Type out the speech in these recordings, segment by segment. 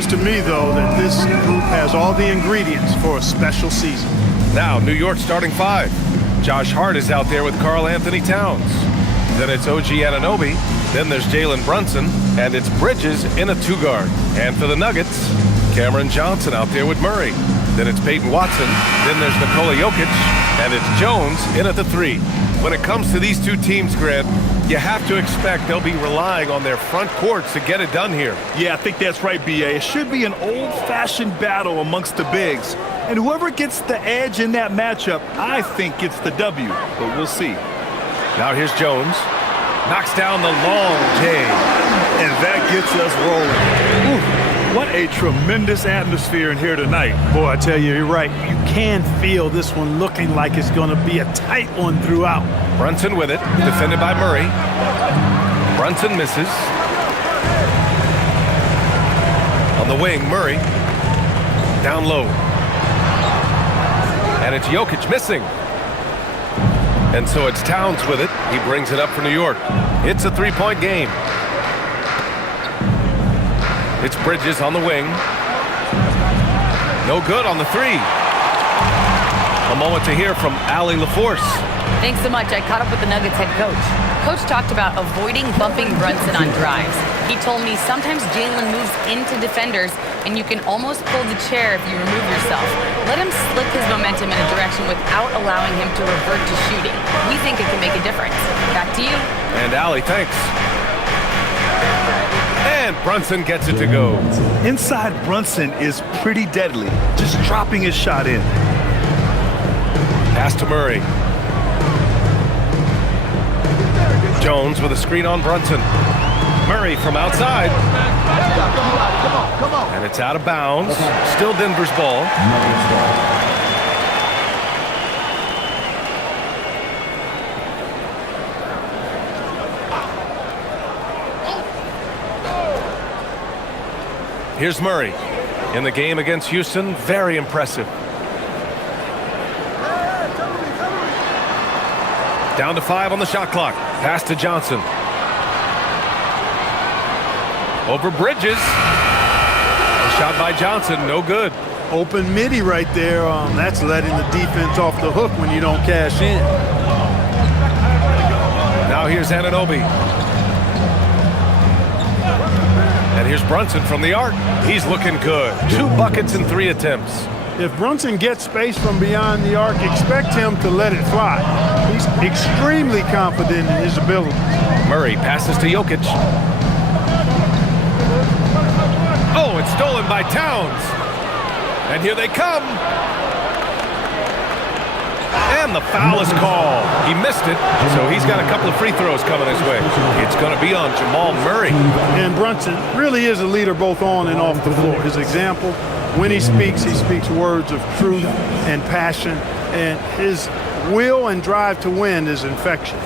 appears to me, though, that this group has all the ingredients for a special season. Now, New York starting five. Josh Hart is out there with Karl Anthony Towns. Then it's OG Anunoby. Then there's Jalen Brunson. And it's Bridges in a two-guard. And for the Nuggets, Cameron Johnson out there with Murray. Then it's Peyton Watson. Then there's Nikola Jokic. And it's Jones in at the three. When it comes to these two teams, Grant, you have to expect they'll be relying on their front courts to get it done here. Yeah, I think that's right, B.A. It should be an old-fashioned battle amongst the bigs. And whoever gets the edge in that matchup, I think gets the W. But we'll see. Now here's Jones. Knocks down the long J. And that gets us rolling. Ooh. What a tremendous atmosphere in here tonight. Boy, I tell you, you're right. You can feel this one looking like it's going to be a tight one throughout. Brunson with it, defended by Murray. Brunson misses. On the wing, Murray. Down low. And it's Jokic missing. And so it's Towns with it. He brings it up for New York. It's a three-point game. It's Bridges on the wing. No good on the three. A moment to hear from Allie LaForce. Thanks so much. I caught up with the Nuggets head coach. Coach talked about avoiding bumping Brunson on drives. He told me sometimes Jalen moves into defenders and you can almost pull the chair if you remove yourself. Let him slick his momentum in a direction without allowing him to revert to shooting. We think it can make a difference. Back to you. And Allie, thanks. And Brunson gets it to go. Inside Brunson is pretty deadly. Just dropping his shot in. Pass to Murray. Jones with a screen on Brunson. Murray from outside. Come on. And it's out of bounds. Still Denver's ball. Here's Murray. In the game against Houston, very impressive. Down to 5 on the shot clock. Pass to Johnson. Over Bridges. A shot by Johnson, no good. Open midi right there. That's letting the defense off the hook when you don't cash in. Now here's Anunoby. And here's Brunson from the arc. He's looking good. 2 buckets in 3 attempts. If Brunson gets space from beyond the arc, expect him to let it fly. He's extremely confident in his ability. Murray passes to Jokic. Oh, it's stolen by Towns. And here they come. And the foul is called. He missed it, so he's got a couple of free throws coming his way. It's going to be on Jamal Murray. And Brunson really is a leader both on and off the floor. His example, when he speaks words of truth and passion, and his will and drive to win is infectious.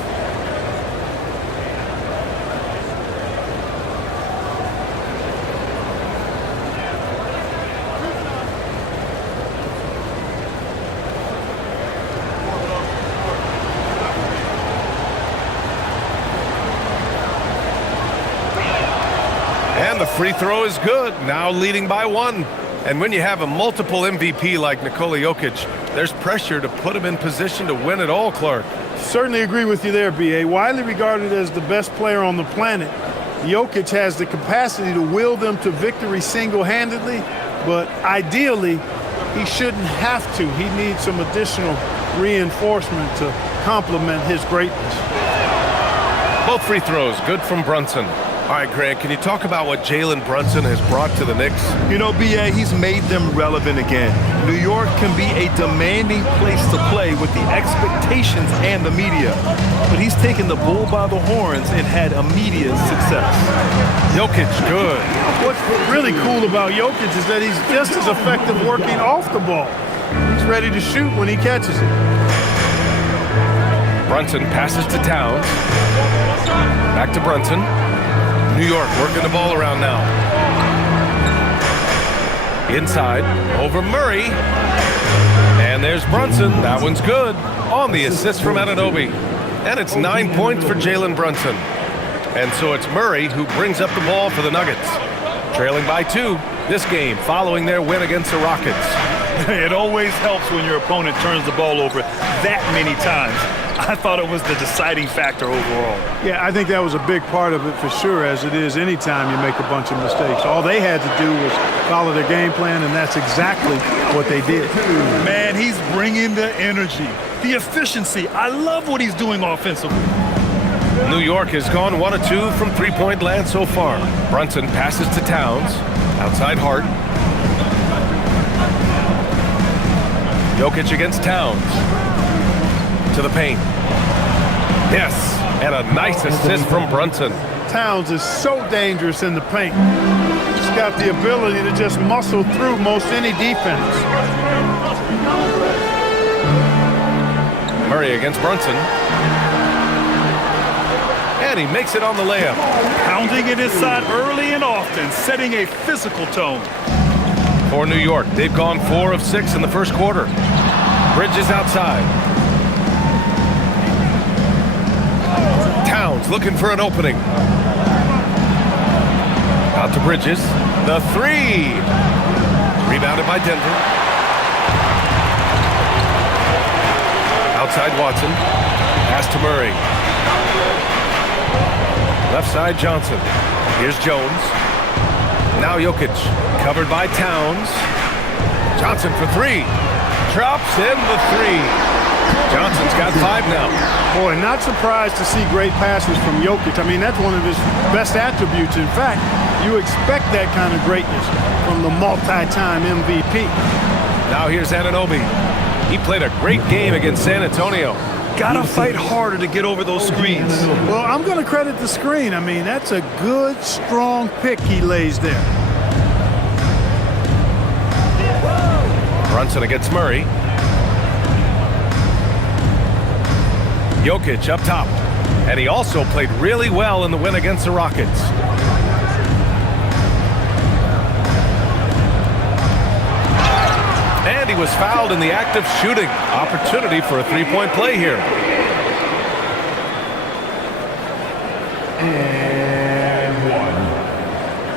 And the free throw is good, now leading by 1. And when you have a multiple MVP like Nikola Jokic, there's pressure to put him in position to win it all, Clark. Certainly agree with you there, B.A. Widely regarded as the best player on the planet, Jokic has the capacity to will them to victory single-handedly, but ideally, he shouldn't have to. He needs some additional reinforcement to complement his greatness. Both free throws, good from Brunson. All right, Grant, can you talk about what Jalen Brunson has brought to the Knicks? You know, B.A., he's made them relevant again. New York can be a demanding place to play with the expectations and the media. But he's taken the bull by the horns and had immediate success. Jokic, good. What's really cool about Jokic is that he's just as effective working off the ball. He's ready to shoot when he catches it. Brunson passes to Towns. Back to Brunson. New York working the ball around now. Inside, over Murray. And there's Brunson. That one's good. On the assist from Anunoby. And it's 9 points for Jalen Brunson. And so it's Murray who brings up the ball for the Nuggets. Trailing by 2. this game following their win against the Rockets. It always helps when your opponent turns the ball over that many times. I thought it was the deciding factor overall. Yeah, I think that was a big part of it for sure, as it is anytime you make a bunch of mistakes. All they had to do was follow their game plan, and that's exactly what they did. Man, he's bringing the energy, the efficiency. I love what he's doing offensively. New York has gone 1 of 2 from three-point land so far. Brunson passes to Towns. Outside Hart. Jokic against Towns. To the paint. Yes, and a nice assist from Brunson. Towns is so dangerous in the paint. He's got the ability to just muscle through most any defense. Murray against Brunson. And he makes it on the layup. Pounding it inside early and often, setting a physical tone. For New York, they've gone 4 of 6 in the first quarter. Bridges outside. Towns looking for an opening. Out to Bridges. The 3. Rebounded by Denver. Outside Watson. Pass to Murray. Left side Johnson. Here's Jones. Now Jokic. Covered by Towns. Johnson for 3. Drops in the 3. Johnson's got 5 now. Boy, not surprised to see great passes from Jokic. I mean, that's one of his best attributes. In fact, you expect that kind of greatness from the multi-time MVP. Now here's Anunoby. He played a great game against San Antonio. Gotta fight harder to get over those screens. Well, I'm going to credit the screen. I mean, that's a good, strong pick he lays there. Brunson against Murray. Jokic up top. And he also played really well in the win against the Rockets. And he was fouled in the act of shooting. Opportunity for a three-point play here.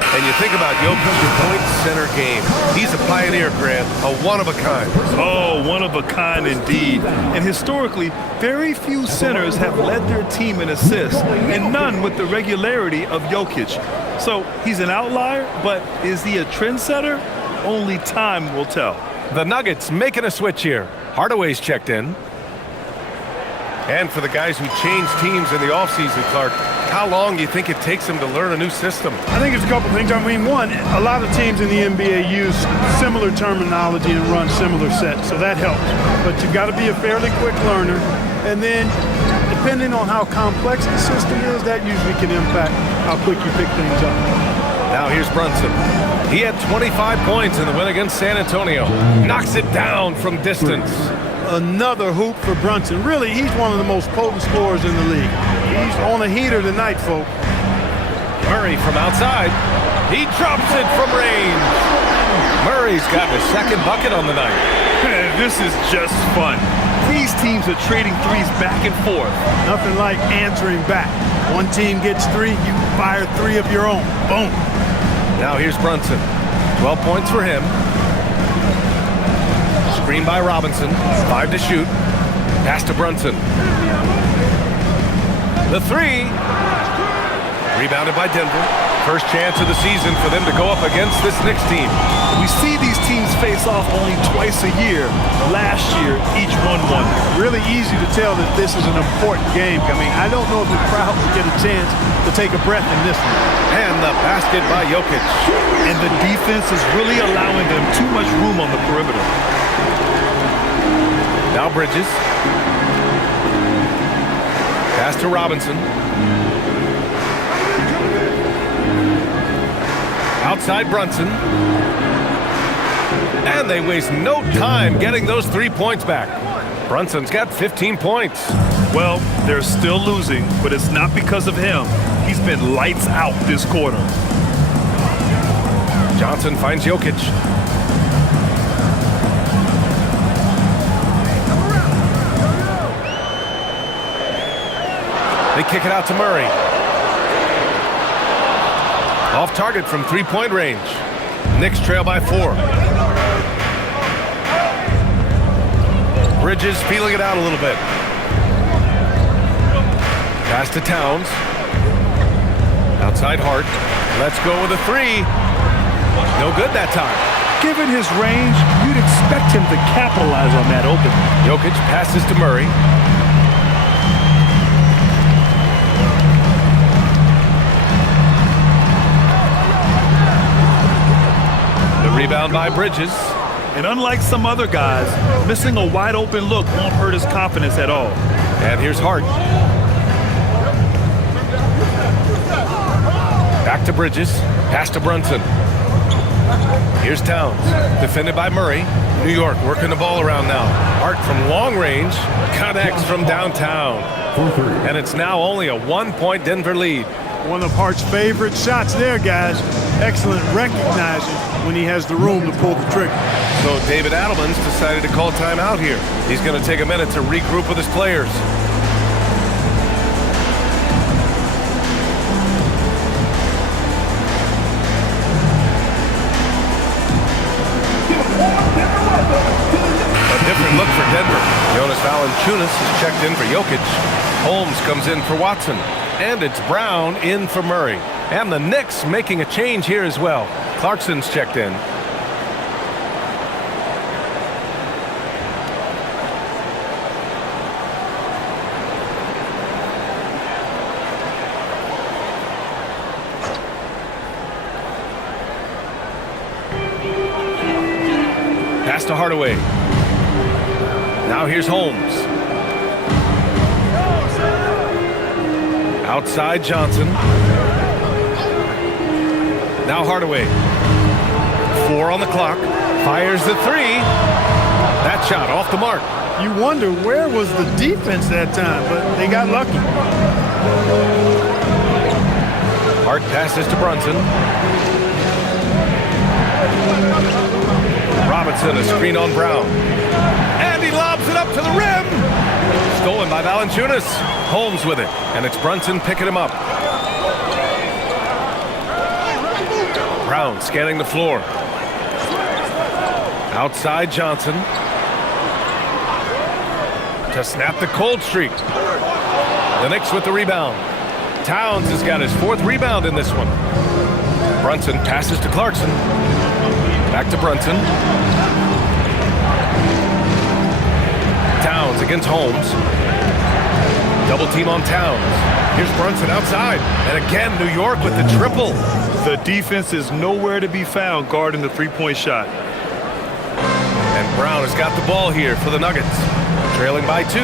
And you think about Jokic's point center game. He's a pioneer, Grant, a one-of-a-kind. Oh, one of a kind indeed. And historically, very few centers have led their team in assists, and none with the regularity of Jokic. So he's an outlier, but is he a trendsetter? Only time will tell. The Nuggets making a switch here. Hardaway's checked in. And for the guys who changed teams in the offseason, Clark, how long do you think it takes them to learn a new system? I think it's a couple things. I mean, one, a lot of teams in the NBA use similar terminology and run similar sets, so that helps. But you've got to be a fairly quick learner. And then, depending on how complex the system is, that usually can impact how quick you pick things up. Now here's Brunson. He had 25 points in the win against San Antonio. Knocks it down from distance. Another hoop for Brunson. Really, he's one of the most potent scorers in the league. He's on a heater tonight, folks. Murray from outside. He drops it from range. Murray's got his second bucket on the night. This is just fun. These teams are trading threes back and forth. Nothing like answering back. One team gets 3, you fire 3 of your own. Boom. Now here's Brunson. 12 points for him. Screen by Robinson. 5 to shoot. Pass to Brunson. The 3. Rebounded by Denver. First chance of the season for them to go up against this Knicks team. We see these teams face off only twice a year. Last year, each won one. Really easy to tell that this is an important game. I mean, I don't know if the crowd will get a chance to take a breath in this one. And the basket by Jokic. And the defense is really allowing them too much room on the perimeter. Now Bridges. Pass to Robinson. Outside Brunson. And they waste no time getting those 3 points back. Brunson's got 15 points. Well, they're still losing, but it's not because of him. He's been lights out this quarter. Johnson finds Jokic. They kick it out to Murray. Off target from three-point range. Knicks trail by 4. Bridges feeling it out a little bit. Pass to Towns. Outside Hart. Let's go with a 3. No good that time. Given his range, you'd expect him to capitalize on that open. Jokic passes to Murray. The rebound by Bridges. And unlike some other guys, missing a wide open look won't hurt his confidence at all. And here's Hart. Back to Bridges. Pass to Brunson. Here's Towns. Defended by Murray. New York working the ball around now. Hart from long range. Connects from downtown. And it's now only a 1-point Denver lead. One of Hart's favorite shots there, guys. Excellent recognizing when he has the room to pull the trigger. So David Adelman's decided to call timeout here. He's going to take a minute to regroup with his players. A different look for Denver. Jonas Valanciunas is checked in for Jokic. Holmes comes in for Watson. And it's Brown in for Murray. And the Knicks making a change here as well. Clarkson's checked in. Pass to Hardaway. Now here's Holmes. Outside Johnson. Now Hardaway. 4 on the clock. Fires the 3. That shot off the mark. You wonder where was the defense that time, but they got lucky. Hart passes to Brunson. Robinson, a screen on Brown. And he lobs it up to the rim. Stolen by Valanciunas. Holmes with it. And it's Brunson picking him up. Brown scanning the floor. Outside Johnson. To snap the cold streak. The Knicks with the rebound. Towns has got his 4th rebound in this one. Brunson passes to Clarkson. Back to Brunson. Towns against Holmes. Double team on Towns. Here's Brunson outside. And again, New York with the triple. The defense is nowhere to be found guarding the three-point shot. And Brown has got the ball here for the Nuggets. Trailing by 2.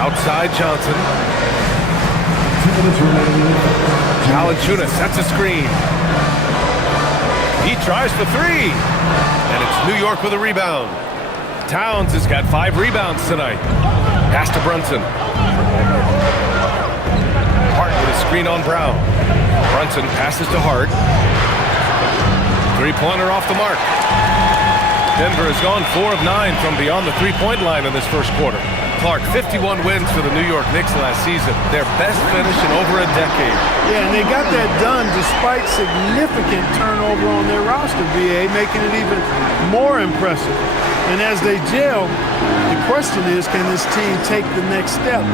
Outside Johnson. Valanciunas sets a screen. He tries for 3. And it's New York with a rebound. Towns has got 5 rebounds tonight. Pass to Brunson. Hart with a screen on Brown. Brunson passes to Hart. 3-pointer off the mark. Denver has gone 4 of 9 from beyond the 3-point line in this first quarter. Clark, 51 wins for the New York Knicks last season. Their best finish in over a decade. Yeah, and they got that done despite significant turnover on their roster, BA, making it even more impressive. And as they gel, the question is, can this team take the next step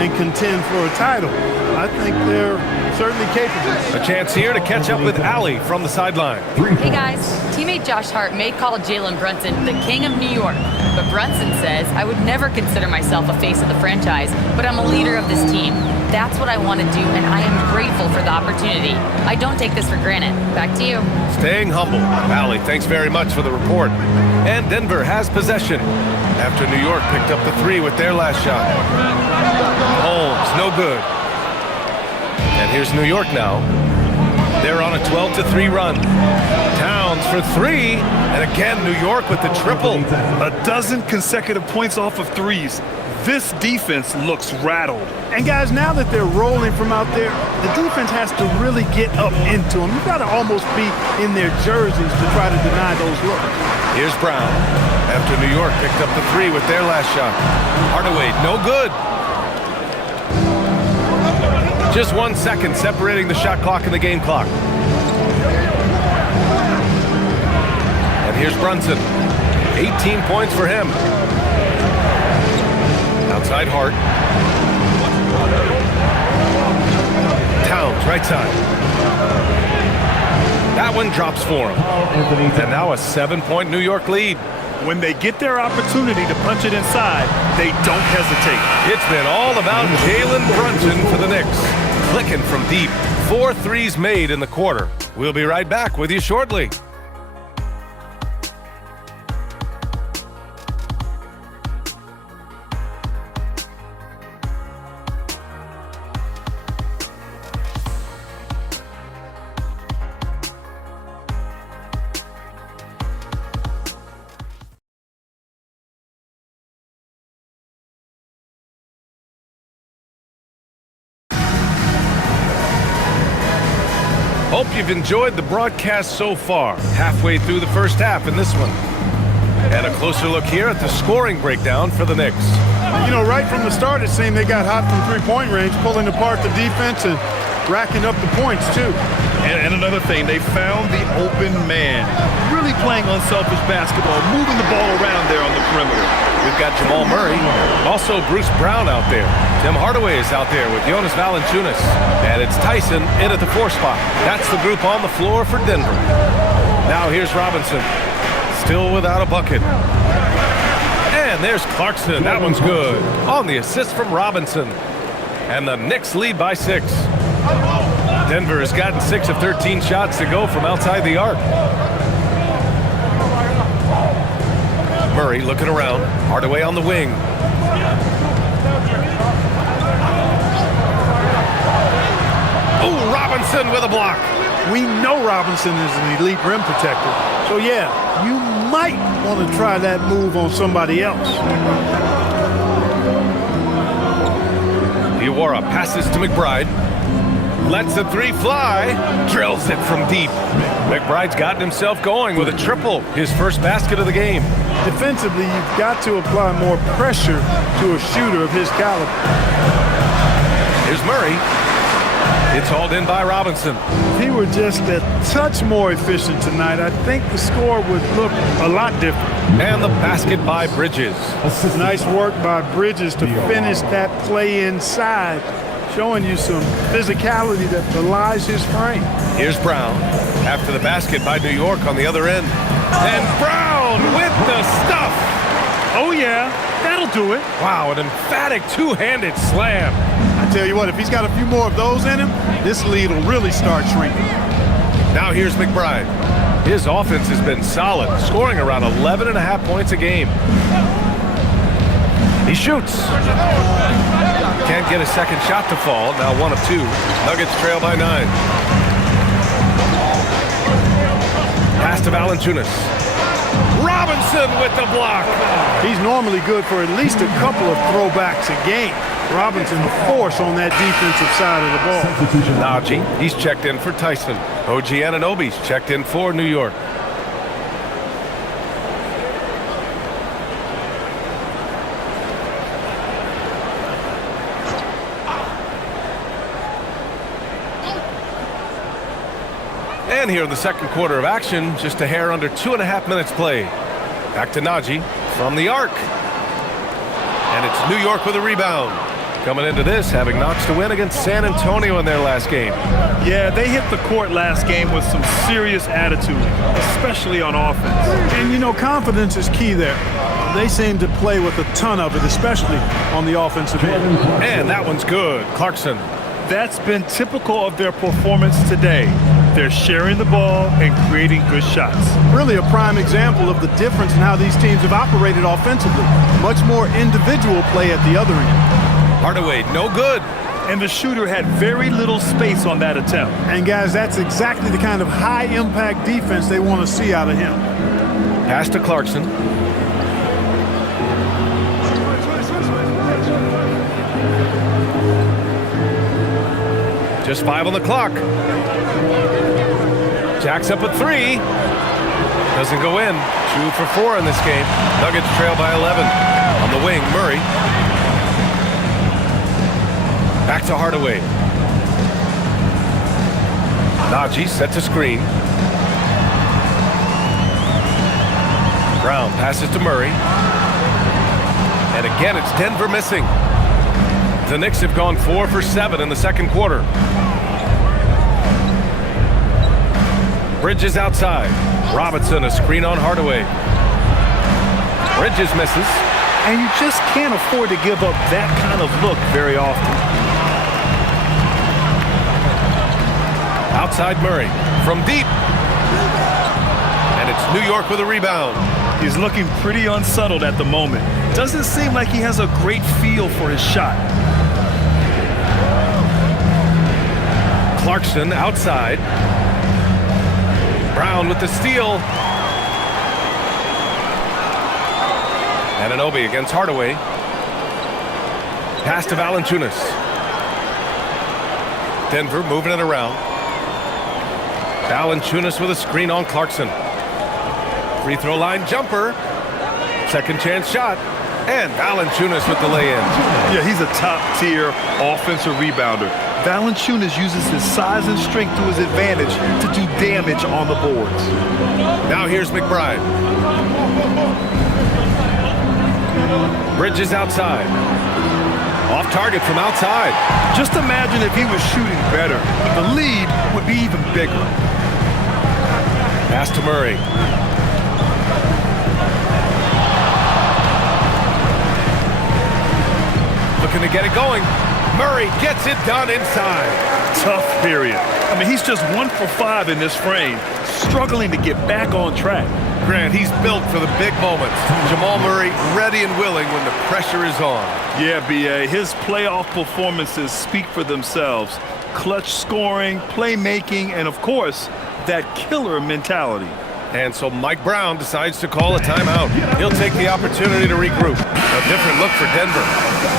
and contend for a title? I think they're certainly capable. A chance here to catch up with Allie from the sideline. Hey guys, teammate Josh Hart may call Jalen Brunson the king of New York, but Brunson says, I would never consider myself a face of the franchise, but I'm a leader of this team. That's what I want to do, and I am grateful for the opportunity. I don't take this for granted. Back to you. Staying humble. Allie, thanks very much for the report. And Denver has possession after New York picked up the 3 with their last shot. Holmes, no good. And here's New York now. They're on a 12-3 run. Towns for 3. And again, New York with the triple. A dozen consecutive points off of threes. This defense looks rattled. And guys, now that they're rolling from out there, the defense has to really get up into them. You've got to almost be in their jerseys to try to deny those looks. Here's Brown after New York picked up the 3 with their last shot. Hardaway, no good. Just 1 second separating the shot clock and the game clock. And here's Brunson. 18 points for him. Outside Hart. Towns, right side. That one drops for him. And now a 7-point New York lead. When they get their opportunity to punch it inside, they don't hesitate. It's been all about Jalen Brunson for the Knicks. Clicking from deep. 4 threes made in the quarter. We'll be right back with you shortly. Hope you've enjoyed the broadcast so far. Halfway through the first half in this one. And a closer look here at the scoring breakdown for the Knicks. You know, right from the start, it seemed they got hot from three-point range, pulling apart the defense and racking up the points, too. And another thing, they found the open man. Really playing unselfish basketball, moving the ball around there on the perimeter. We've got Jamal Murray, also Bruce Brown out there. Tim Hardaway is out there with Jonas Valanciunas. And it's Tyson in at the 4 spot. That's the group on the floor for Denver. Now here's Robinson, still without a bucket. And there's Clarkson, that one's good. On the assist from Robinson. And the Knicks lead by 6. Denver has gotten 6 of 13 shots to go from outside the arc. Murray looking around. Hardaway on the wing. Oh, Robinson with a block. We know Robinson is an elite rim protector. So, yeah, you might want to try that move on somebody else. Diawara passes to McBride. Lets the 3 fly. Drills it from deep. McBride's gotten himself going with a triple. His first basket of the game. Defensively, you've got to apply more pressure to a shooter of his caliber. Here's Murray. It's hauled in by Robinson. If he were just a touch more efficient tonight, I think the score would look a lot different. And the basket by Bridges. Nice work by Bridges to finish that play inside, showing you some physicality that belies his frame. Here's Brown after the basket by New York on the other end. And Brown with the stuff. Oh, yeah, that'll do it. Wow, an emphatic two-handed slam. I tell you what, if he's got a few more of those in him, this lead will really start shrinking. Now here's McBride. His offense has been solid, scoring around 11.5 points a game. He shoots. Can't get a second shot to fall. Now 1 of 2. Nuggets trail by 9. Pass to Valanciunas. Robinson with the block. He's normally good for at least a couple of throwbacks a game. Robinson, a force on that defensive side of the ball. Najee, he's checked in for Tyson. OG Anunoby's checked in for New York. And here in the second quarter of action, just a hair under 2.5 minutes played. Back to Najee from the arc. And it's New York with a rebound. Coming into this, having notched a win against San Antonio in their last game. Yeah, they hit the court last game with some serious attitude, especially on offense. And, you know, confidence is key there. They seem to play with a ton of it, especially on the offensive end. And that one's good. Clarkson. That's been typical of their performance today. They're sharing the ball and creating good shots. Really a prime example of the difference in how these teams have operated offensively. Much more individual play at the other end. Hardaway, no good. And the shooter had very little space on that attempt. And guys, that's exactly the kind of high-impact defense they want to see out of him. Pass to Clarkson. Just 5 on the clock. Jacks up a 3. Doesn't go in. 2 for 4 in this game. Nuggets trail by 11. On the wing, Murray. Back to Hardaway. Najee sets a screen. Brown passes to Murray. And again, it's Denver missing. The Knicks have gone 4 for 7 in the second quarter. Bridges outside. Robinson, a screen on Hardaway. Bridges misses. And you just can't afford to give up that kind of look very often. Outside Murray from deep. And it's New York with a rebound. He's looking pretty unsettled at the moment. Doesn't seem like he has a great feel for his shot. Clarkson outside. Brown with the steal. Anunoby against Hardaway. Pass to Valanciunas. Denver moving it around. Valanciunas with a screen on Clarkson. Free throw line jumper. Second chance shot. And Valanciunas with the lay-in. Yeah, he's a top-tier offensive rebounder. Valanciunas uses his size and strength to his advantage to do damage on the boards. Now here's McBride. Bridges outside. Off target from outside. Just imagine if he was shooting better. The lead would be even bigger. Pass to Murray. Looking to get it going. Murray gets it done inside. Tough period. I mean, he's just 1 for 5 in this frame, struggling to get back on track. Grant, he's built for the big moments. Jamal Murray ready and willing when the pressure is on. Yeah, B.A., his playoff performances speak for themselves. Clutch scoring, playmaking, and of course, that killer mentality. And so Mike Brown decides to call a timeout. He'll take the opportunity to regroup. A different look for Denver.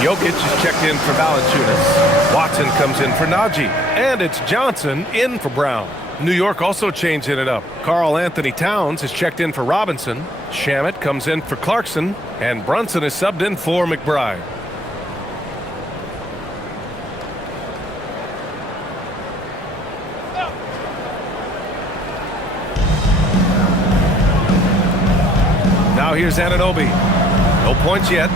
Jokic is checked in for Valanciunas. Watson comes in for Najee. And it's Johnson in for Brown. New York also changing it up. Karl Anthony Towns is checked in for Robinson. Shamet comes in for Clarkson. And Brunson is subbed in for McBride. Now here's Anunoby. No points yet.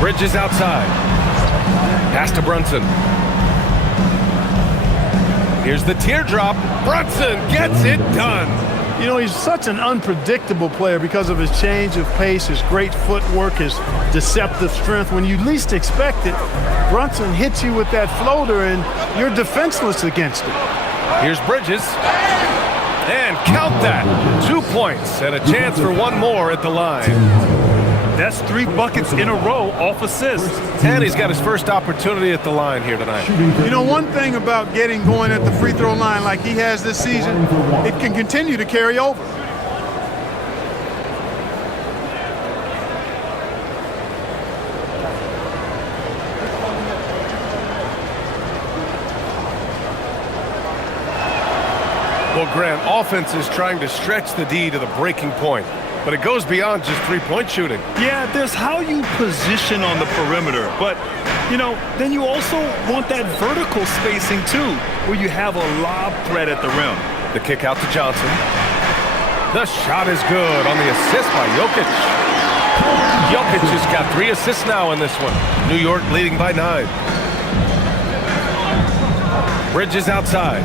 Bridges outside. Pass to Brunson. Here's the teardrop. Brunson gets it done. You know, he's such an unpredictable player because of his change of pace, his great footwork, his deceptive strength. When you least expect it, Brunson hits you with that floater, and you're defenseless against it. Here's Bridges. And count that. 2 points and a chance for one more at the line. That's 3 buckets in a row off assists. And he's got his first opportunity at the line here tonight. You know, one thing about getting going at the free throw line like he has this season, it can continue to carry over. Well, Grant, offense is trying to stretch the D to the breaking point, but it goes beyond just three-point shooting. Yeah, there's how you position on the perimeter, but, you know, then you also want that vertical spacing, too, where you have a lob threat at the rim. The kick out to Johnson. The shot is good on the assist by Jokic. Jokic has got 3 assists now in this one. New York leading by 9. Bridges outside.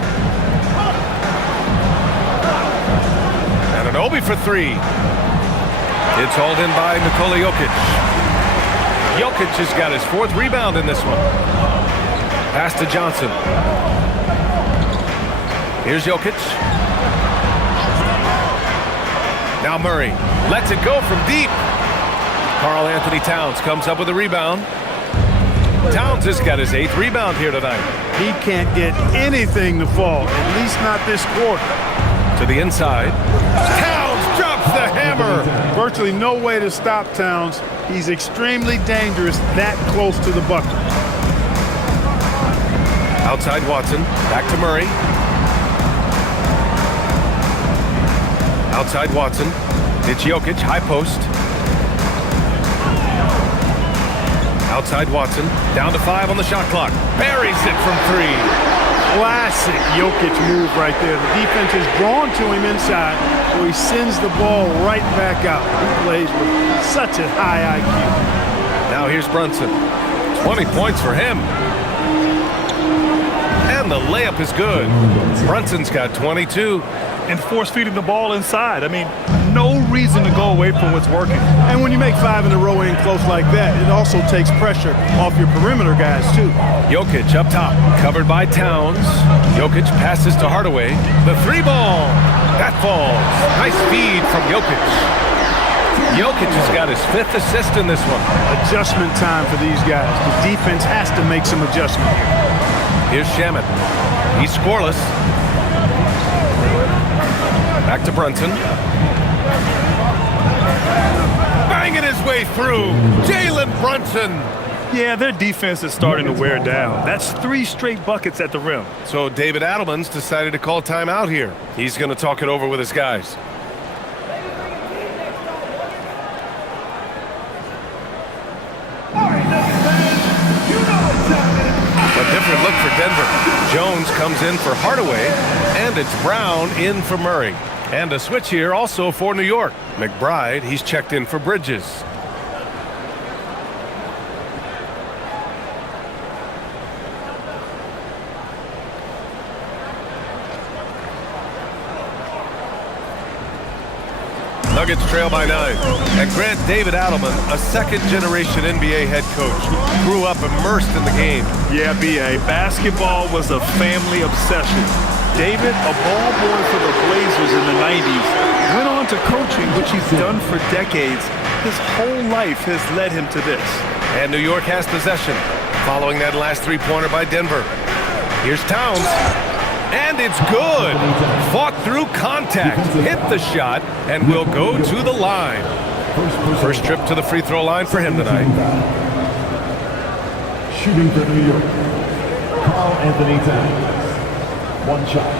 Anunoby for 3. It's hauled in by Nikola Jokic. Jokic has got his 4th rebound in this one. Pass to Johnson. Here's Jokic. Now Murray lets it go from deep. Karl Anthony Towns comes up with a rebound. Towns has got his 8th rebound here tonight. He can't get anything to fall, at least not this quarter. To the inside. Towns drops the hammer. Virtually no way to stop Towns. He's extremely dangerous that close to the bucket. Outside Watson. Back to Murray. Outside Watson. It's Jokic. High post. Outside Watson. Down to 5 on the shot clock. Buries it from 3. Classic Jokic move right there. The defense is drawn to him inside, so he sends the ball right back out. He plays with such a high IQ. Now here's Brunson. 20 points for him. And the layup is good. Brunson's got 22. And force feeding the ball inside. I mean, no reason to go away from what's working. And when you make 5 in a row in close like that, it also takes pressure off your perimeter guys, too. Jokic up top, covered by Towns. Jokic passes to Hardaway. The 3-ball. That falls. Nice feed from Jokic. Jokic has got his 5th assist in this one. Adjustment time for these guys. The defense has to make some adjustment here. Here's Shamet. He's scoreless. Back to Brunson. Banging his way through. Jalen Brunson. Yeah, their defense is starting to wear down. That's 3 straight buckets at the rim. So David Adelman's decided to call timeout here. He's going to talk it over with his guys. A different look for Denver. Jones comes in for Hardaway, and it's Brown in for Murray. And a switch here also for New York. McBride, he's checked in for Bridges. Nuggets trail by 9. And Grant, David Adelman, a second-generation NBA head coach, grew up immersed in the game. Yeah, B.A. Basketball was a family obsession. David, a ball boy for the Blazers in the 90s, went on to coaching, which he's done for decades. His whole life has led him to this. And New York has possession, following that last 3-pointer by Denver. Here's Towns. And it's good. Fought through contact, hit the shot, and will go to the line. First trip to the free throw line for him tonight. Shooting for New York, Karl Anthony Towns. 1 shot.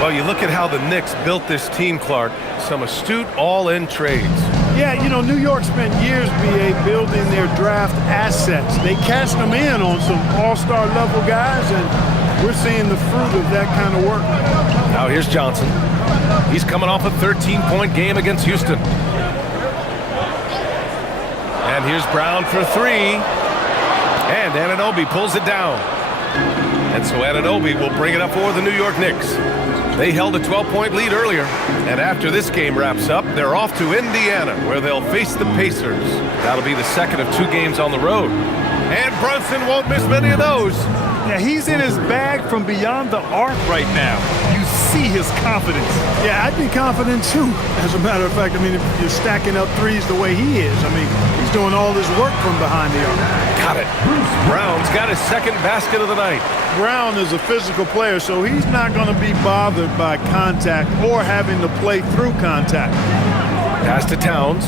Well, you look at how the Knicks built this team, Clark. Some astute all-in trades. Yeah, you know, New York spent years, B.A., building their draft assets. They cashed them in on some all-star level guys, and we're seeing the fruit of that kind of work. Now here's Johnson. He's coming off a 13-point game against Houston. And here's Brown for 3. And Anunoby pulls it down. And so Anunoby will bring it up for the New York Knicks. They held a 12-point lead earlier, and after this game wraps up, they're off to Indiana, where they'll face the Pacers. That'll be the second of 2 games on the road. And Brunson won't miss many of those. Yeah, he's in his bag from beyond the arc right now. You see his confidence. Yeah, I'd be confident, too. As a matter of fact, I mean, if you're stacking up threes the way he is, I mean, he's doing all this work from behind the arc. Got it. Brown's got his second basket of the night. Brown is a physical player, so he's not going to be bothered by contact or having to play through contact. Pass to Towns.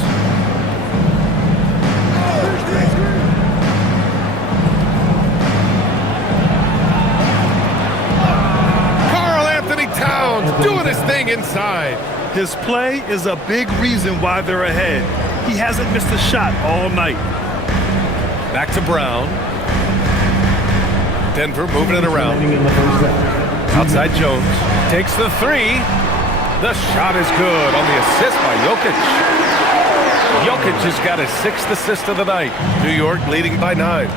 Karl Anthony Towns doing his thing inside. His play is a big reason why they're ahead. He hasn't missed a shot all night. Back to Brown. Denver moving it around. Outside Jones. Takes the 3. The shot is good on the assist by Jokic. Jokic has got his 6th assist of the night. New York leading by 9.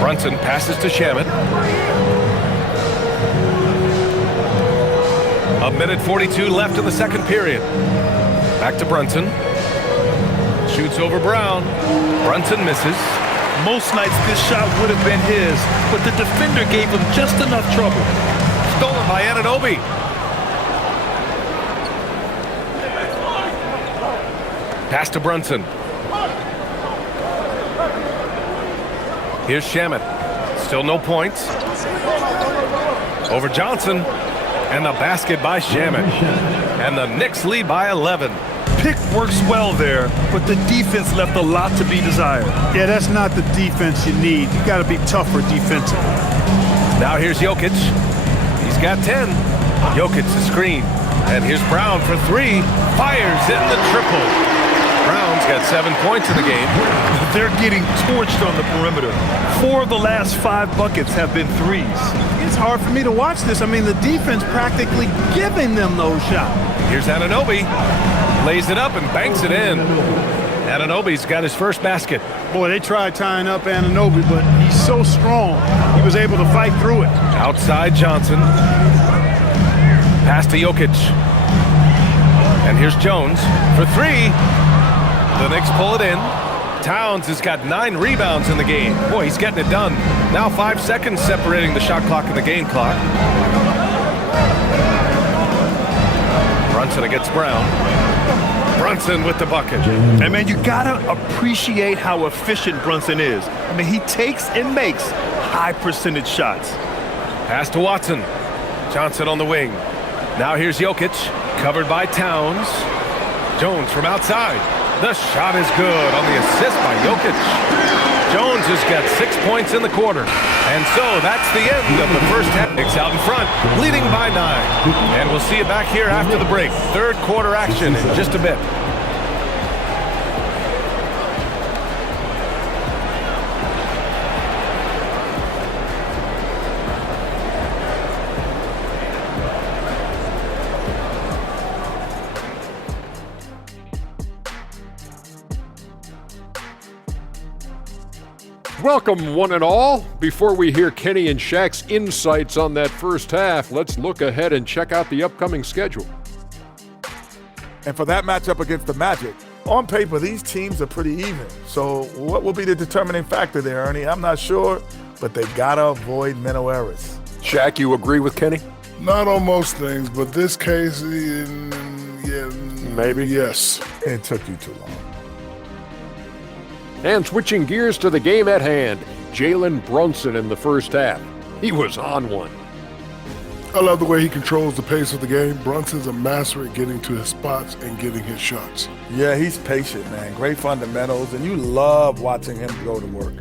Brunson passes to Shamet. A minute 42 left in the second period. Back to Brunson. Shoots over Brown. Brunson misses. Most nights this shot would have been his, but the defender gave him just enough trouble. Stolen by Anunoby. Pass to Brunson. Here's Shamet. Still no points. Over Johnson. And the basket by Shamet. And the Knicks lead by 11. Pick works well there, but the defense left a lot to be desired. Yeah, that's not the defense you need. You got to be tougher defensively. Now here's Jokic. He's got 10. Jokic the screen. And here's Brown for three. Fires in the triple. Brown's got 7 points in the game. They're getting torched on the perimeter. 4 of the last 5 buckets have been threes. It's hard for me to watch this. I mean, the defense practically giving them those shots. Here's Anunoby. Lays it up and banks it in. Anunoby's got his first basket. Boy, they tried tying up Anunoby, but he's so strong, he was able to fight through it. Outside Johnson. Pass to Jokic. And here's Jones for three. The Knicks pull it in. Towns has got 9 rebounds in the game. Boy, he's getting it done. Now 5 seconds separating the shot clock and the game clock. Brunson against Brown. Brunson with the bucket. And man, you gotta appreciate how efficient Brunson is. I mean, he takes and makes high percentage shots. Pass to Watson. Johnson on the wing. Now here's Jokic, covered by Towns. Jones from outside. The shot is good on the assist by Jokic. Jones has got 6 points in the quarter. And so that's the end of the first half. Knicks out in front, leading by 9. And we'll see you back here after the break. Third quarter action in just a bit. Welcome, one and all. Before we hear Kenny and Shaq's insights on that first half, let's look ahead and check out the upcoming schedule. And for that matchup against the Magic, on paper, these teams are pretty even. So what will be the determining factor there, Ernie? I'm not sure, but they gotta avoid mental errors. Shaq, you agree with Kenny? Not on most things, but this case, yeah, maybe. Yes. It took you too long. And switching gears to the game at hand, Jalen Brunson in the first half. He was on one. I love the way he controls the pace of the game. Brunson's a master at getting to his spots and getting his shots. Yeah, he's patient, man. Great fundamentals, and you love watching him go to work.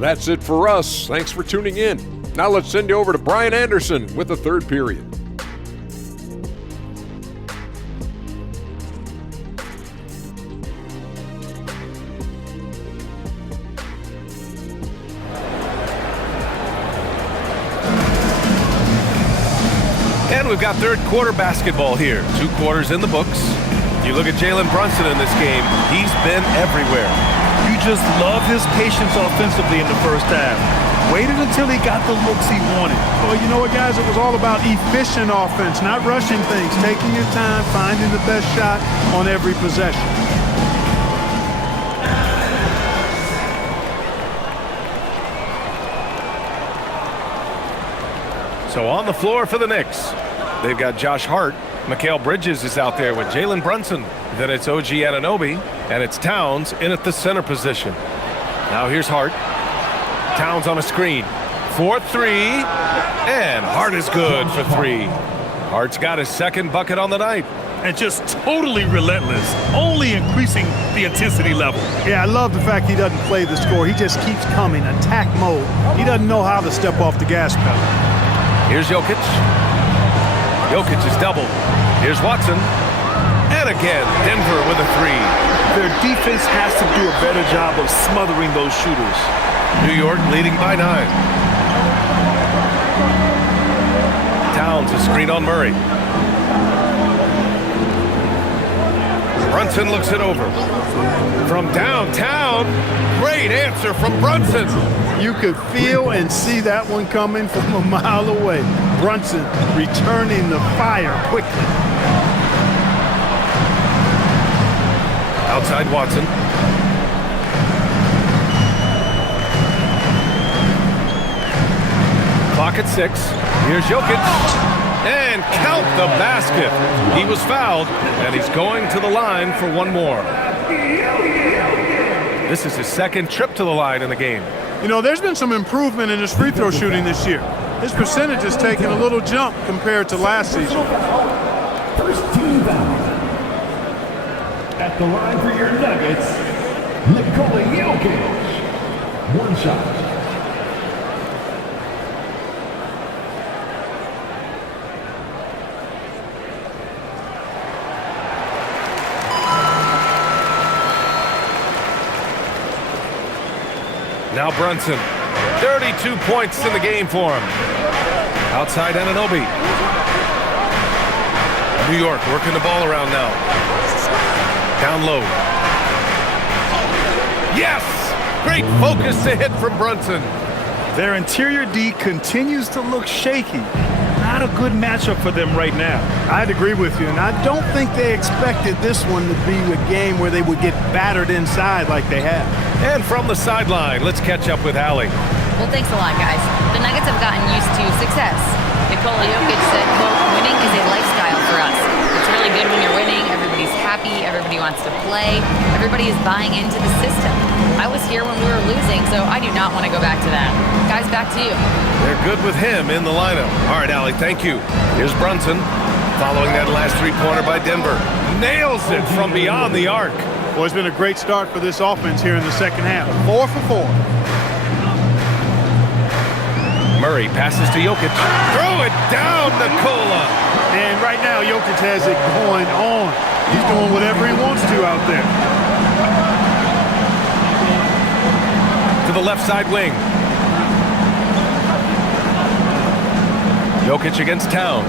That's it for us. Thanks for tuning in. Now let's send you over to Brian Anderson with the third period. And we've got third quarter basketball here. 2 quarters in the books. You look at Jalen Brunson in this game, he's been everywhere. You just love his patience offensively in the first half. Waited until he got the looks he wanted. Well, you know what, guys? It was all about efficient offense, not rushing things, taking your time, finding the best shot on every possession. So on the floor for the Knicks, they've got Josh Hart. Mikal Bridges is out there with Jalen Brunson. Then it's OG Anunoby, and it's Towns in at the center position. Now here's Hart. Towns on a screen. 4-3, and Hart is good for 3. Hart's got his second bucket on the night. And just totally relentless, only increasing the intensity level. Yeah, I love the fact he doesn't play the score. He just keeps coming, attack mode. He doesn't know how to step off the gas pedal. Here's Jokic. Jokic is doubled. Here's Watson. And again, Denver with a 3. Their defense has to do a better job of smothering those shooters. New York leading by 9. Towns is screen on Murray. Brunson looks it over. From downtown, great answer from Brunson. You could feel and see that one coming from a mile away. Brunson returning the fire quickly. Outside Watson. Clock at 6. Here's Jokic. And count the basket. He was fouled, and he's going to the line for one more. This is his second trip to the line in the game. You know, there's been some improvement in his free throw shooting this year. His percentage has taken a little jump compared to last season. First team foul. At the line for your Nuggets, Nikola Jokic. One shot. Now Brunson. 32 points in the game for him. Outside Anunoby. New York working the ball around now. Down low. Yes! Great focus to hit from Brunson. Their interior D continues to look shaky. Not a good matchup for them right now. I'd agree with you, and I don't think they expected this one to be a game where they would get battered inside like they have. And from the sideline, let's catch up with Allie. Well, thanks a lot, guys. The Nuggets have gotten used to success. Nikola Jokic said, quote, winning is a lifestyle for us. It's really good when you're winning. Everybody's happy. Everybody wants to play. Everybody is buying into the system. I was here when we were losing, so I do not want to go back to that. Guys, back to you. They're good with him in the lineup. All right, Allie, thank you. Here's Brunson following that last three-pointer by Denver. Nails it from beyond the arc. Well, it's been a great start for this offense here in the second half. 4 for 4. Murray passes to Jokic. Throw it down, Nikola. And right now, Jokic has it going on. He's doing whatever he wants to out there. To the left side wing. Jokic against Towns.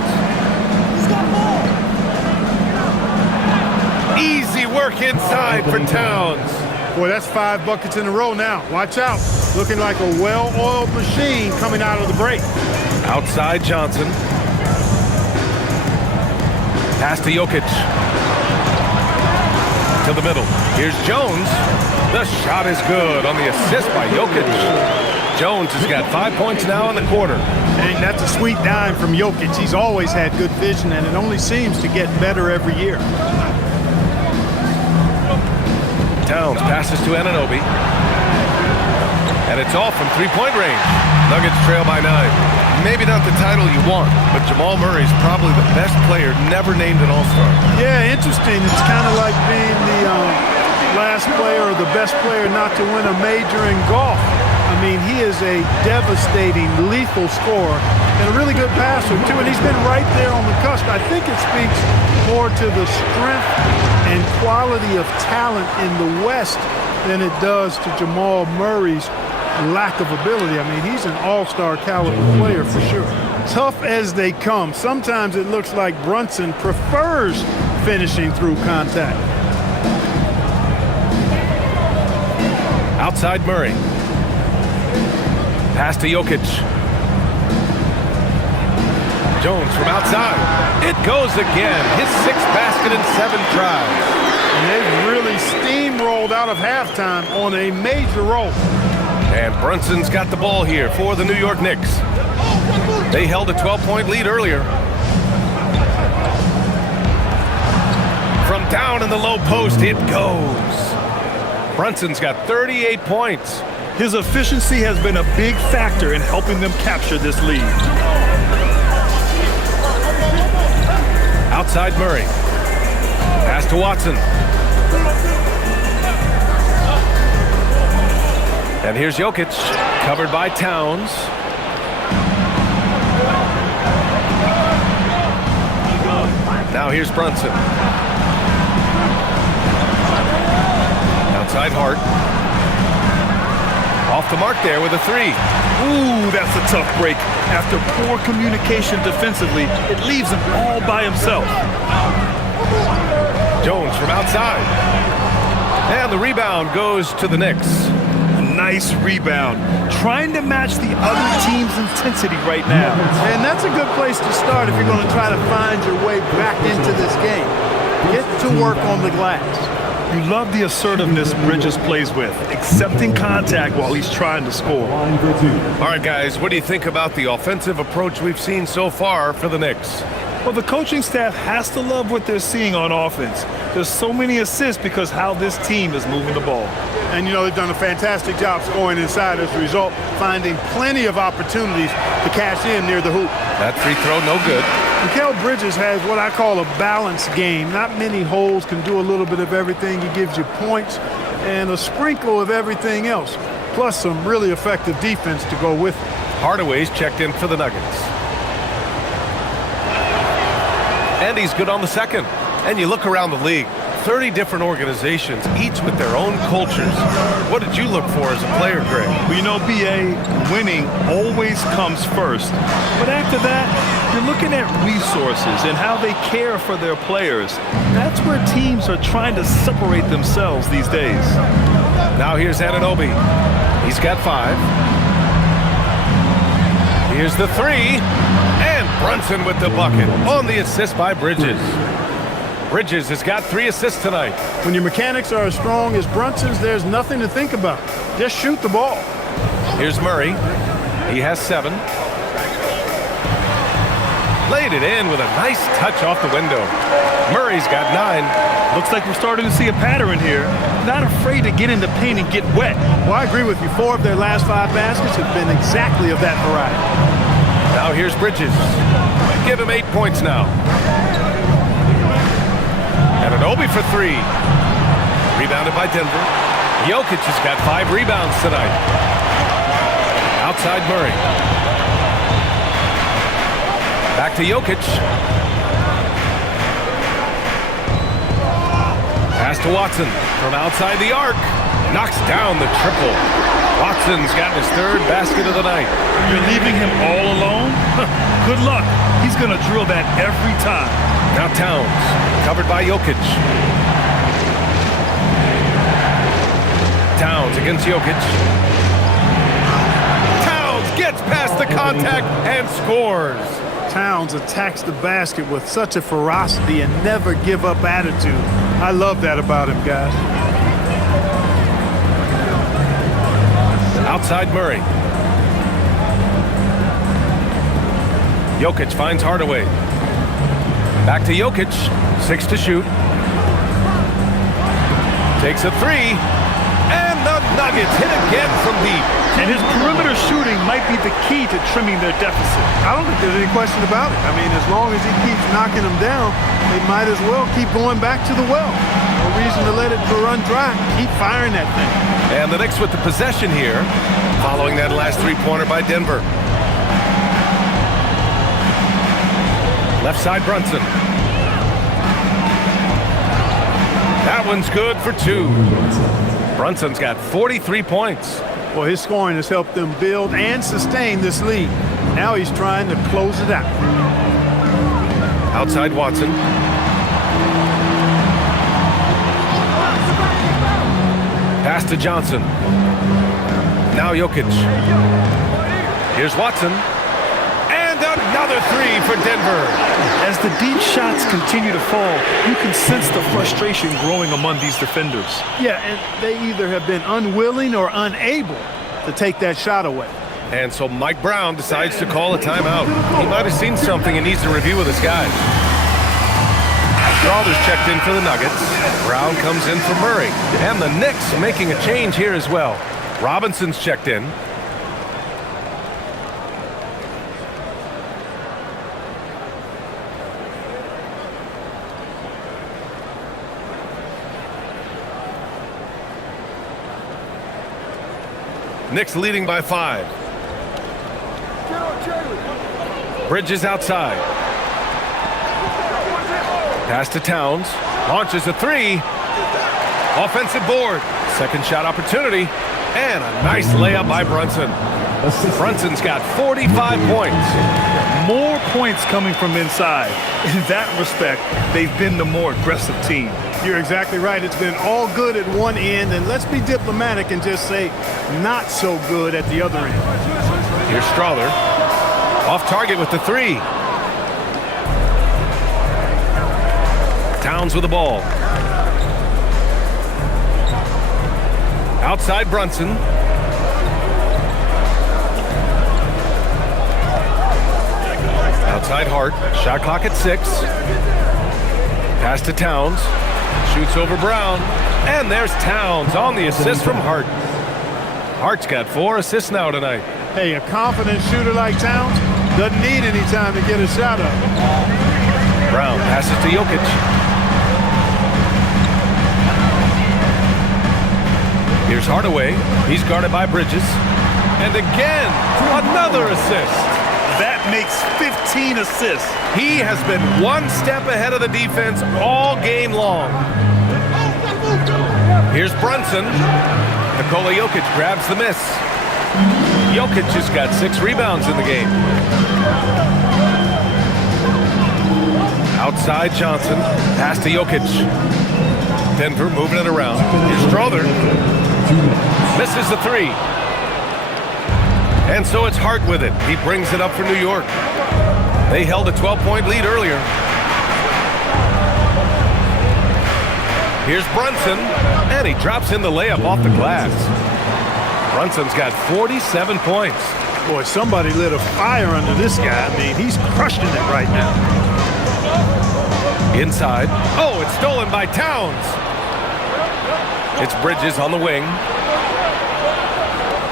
Easy work inside for Towns. Boy, that's 5 buckets in a row now. Watch out. Looking like a well-oiled machine coming out of the break. Outside Johnson. Pass to Jokic. To the middle. Here's Jones. The shot is good on the assist by Jokic. Jones has got 5 points now in the quarter. And that's a sweet dime from Jokic. He's always had good vision, and it only seems to get better every year. Towns passes to Anunoby. And it's all from three-point range. Nuggets trail by 9. Maybe not the title you want, but Jamal Murray's probably the best player never named an All-Star. Yeah, interesting. It's kind of like being the last player or the best player not to win a major in golf. I mean, he is a devastating, lethal scorer and a really good passer, too. And he's been right there on the cusp. I think it speaks more to the strength and quality of talent in the West than it does to Jamal Murray's lack of ability. I mean, he's an all-star caliber player for sure. Tough as they come. Sometimes it looks like Brunson prefers finishing through contact. Outside Murray. Pass to Jokic. Jones from outside. It goes again. His 6th basket in 7 tries. And they've really steamrolled out of halftime on a major roll. And Brunson's got the ball here for the New York Knicks. They held a 12-point lead earlier. From down in the low post, it goes. Brunson's got 38 points. His efficiency has been a big factor in helping them capture this lead. Outside Murray. Pass to Watson. And here's Jokic, covered by Towns. Now here's Brunson. Outside Hart. Off the mark there with a 3. Ooh, that's a tough break. After poor communication defensively, it leaves him all by himself. Jones from outside. And the rebound goes to the Knicks. Nice rebound. Trying to match the other team's intensity right now. And that's a good place to start if you're going to try to find your way back into this game. Get to work on the glass. You love the assertiveness Bridges plays with, accepting contact while he's trying to score. All right, guys, what do you think about the offensive approach we've seen so far for the Knicks? Well, the coaching staff has to love what they're seeing on offense. There's so many assists because how this team is moving the ball. And, you know, they've done a fantastic job scoring inside as a result, finding plenty of opportunities to cash in near the hoop. That free throw, no good. Mikal Bridges has what I call a balanced game. Not many holes, can do a little bit of everything. He gives you points and a sprinkle of everything else, plus some really effective defense to go with it. Hardaway's checked in for the Nuggets. And he's good on the second. And you look around the league, 30 different organizations, each with their own cultures. What did you look for as a player, Greg? Well, you know, BA, winning always comes first. But after that, you're looking at resources and how they care for their players. That's where teams are trying to separate themselves these days. Now here's Anunoby. He's got 5. Here's the 3. And Brunson with the bucket on the assist by Bridges. Bridges has got 3 assists tonight. When your mechanics are as strong as Brunson's, there's nothing to think about. Just shoot the ball. Here's Murray. He has 7. Laid it in with a nice touch off the window. Murray's got 9. Looks like we're starting to see a pattern here. Not afraid to get in the paint and get wet. Well, I agree with you. 4 of their last 5 baskets have been exactly of that variety. Now here's Bridges. Give him 8 points now. Anunoby for 3. Rebounded by Denver. Jokic has got 5 rebounds tonight. Outside Murray. Back to Jokic. Pass to Watson from outside the arc. Knocks down the triple. Watson's gotten his 3rd basket of the night. You're leaving him all alone? Good luck. He's going to drill that every time. Now Towns, covered by Jokic. Towns against Jokic. Towns gets past the contact and scores. Towns attacks the basket with such a ferocity and never give up attitude. I love that about him, guys. Outside Murray. Jokic finds Hardaway. Back to Jokic. 6 to shoot. Takes a 3. And the Nuggets hit again from deep. And his perimeter shooting might be the key to trimming their deficit. I don't think there's any question about it. I mean, as long as he keeps knocking them down, they might as well keep going back to the well. No reason to let it run dry. Keep firing that thing. And the Knicks with the possession here, following that last 3-pointer by Denver. Left side Brunson. That one's good for 2. Brunson's got 43 points. Well, his scoring has helped them build and sustain this lead. Now he's trying to close it out. Outside Watson. Pass to Johnson. Now Jokic. Here's Watson. And another 3 for Denver. As the deep shots continue to fall, you can sense the frustration growing among these defenders. Yeah, and they either have been unwilling or unable to take that shot away. And so Mike Brown decides to call a timeout. He might have seen something and needs to review with his guys. Strawther's checked in for the Nuggets. Brown comes in for Murray. And the Knicks making a change here as well. Robinson's checked in. Knicks leading by 5. Bridges outside. Pass to Towns. Launches a 3. Offensive board. Second shot opportunity. And a nice layup by Brunson. Brunson's got 45 points. More points coming from inside. In that respect, they've been the more aggressive team. You're exactly right. It's been all good at one end, and let's be diplomatic and just say not so good at the other end. Here's Strawther. Off target with the 3. Towns with the ball. Outside Brunson. Outside Hart. Shot clock at 6. Pass to Towns. Shoots over Brown. And there's Towns on the assist from Hart. Hart's got 4 assists now tonight. Hey, a confident shooter like Towns doesn't need any time to get a shot up. Brown passes to Jokic. Here's Hardaway. He's guarded by Bridges. And again, another assist. That makes 15 assists. He has been one step ahead of the defense all game long. Here's Brunson. Nikola Jokic grabs the miss. Jokic just got 6 rebounds in the game. Outside Johnson. Pass to Jokic. Denver moving it around. Here's Strother. Misses the 3. And so it's Hart with it. He brings it up for New York. They held a 12-point lead earlier. Here's Brunson, and he drops in the layup off the glass. Brunson's got 47 points. Boy, somebody lit a fire under this guy. I mean, he's crushing it right now. Inside. Oh, it's stolen by Towns. It's Bridges on the wing.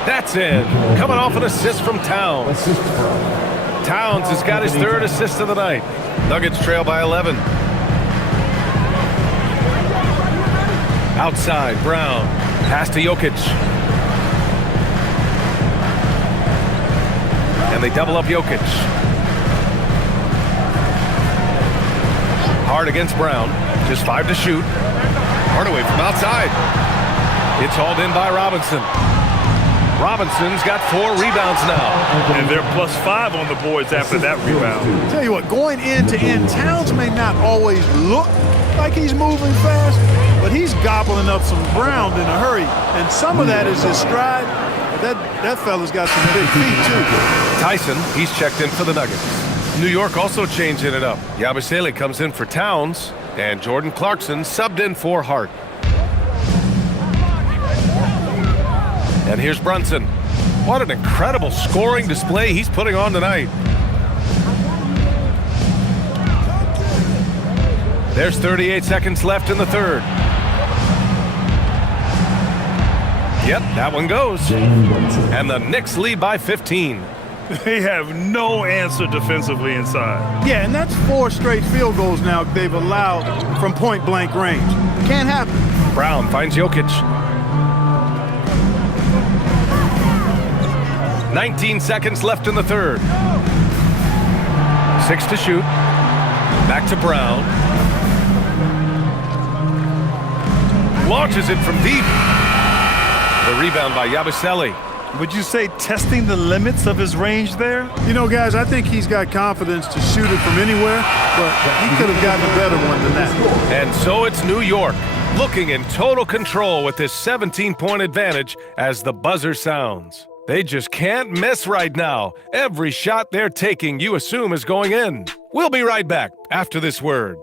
That's in. Coming off an assist from Towns. Towns has got his 3rd assist of the night. Nuggets trail by 11. Outside, Brown. Pass to Jokic. And they double up Jokic. Hard against Brown. Just 5 to shoot. Hardaway from outside. It's hauled in by Robinson. Robinson's got 4 rebounds now. And they're +5 on the boards after that rebound. Tell you what, going end to end, Towns may not always look like he's moving fast, but he's gobbling up some ground in a hurry. And some of that is his stride. But that fella's got some big feet, too. Tyson, he's checked in for the Nuggets. New York also changing it up. Yabusele comes in for Towns, and Jordan Clarkson subbed in for Hart. And here's Brunson. What an incredible scoring display he's putting on tonight. There's 38 seconds left in the 3rd. Yep, that one goes. And the Knicks lead by 15. They have no answer defensively inside. Yeah, and that's 4 straight field goals now they've allowed from point-blank range. Can't happen. Brown finds Jokic. 19 seconds left in the 3rd. 6 to shoot. Back to Brown. Launches it from deep. The rebound by Yabusele. Would you say testing the limits of his range there? You know, guys, I think he's got confidence to shoot it from anywhere, but he could have gotten a better one than that. And so it's New York, looking in total control with this 17-point advantage as the buzzer sounds. They just can't miss right now. Every shot they're taking, you assume, is going in. We'll be right back after this word.